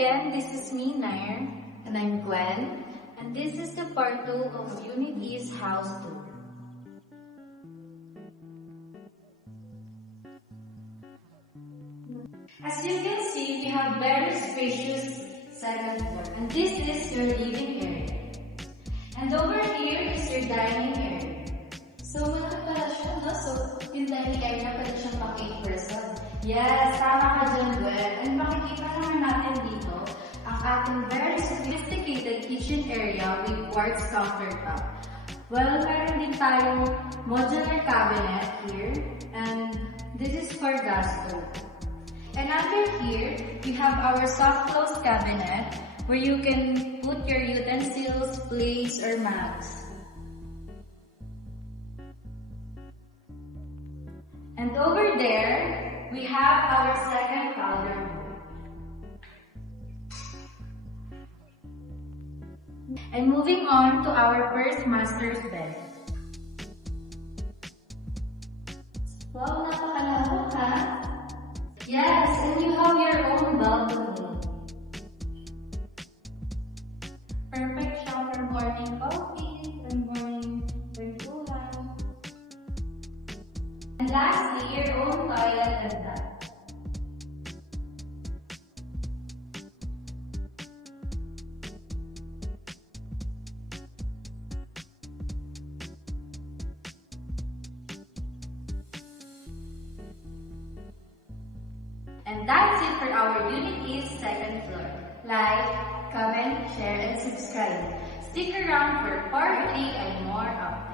again, this is me, Nair. And I'm Gwen. And this is the part 2 of Unit E's house tour. As you can see, we have very spacious second floor. And this is your living area. And over here is your dining area. So, malaki pala siya, no? So, yung dining area pala siyang pang 8 person. Yes, tama ka dyan, Gwen. And makikita naman natin dito ang ating very sophisticated kitchen area with quartz countertop. Well, meron din tayong modular cabinet here. And this is for gas stove. And under here, we have our soft close cabinet where you can put your utensils, plates, or mats. And over there, we have our second powder room. And moving on to our first master's bed. Wow, napakalawak ha? Yes, and you have your own balcony. Perfect siya for morning coffee, for morning kwentuhan. And lastly, your own toilet and bath. And that's it for our Unit E's second floor. Like, comment, share, and subscribe. Stick around for part 3 and more up.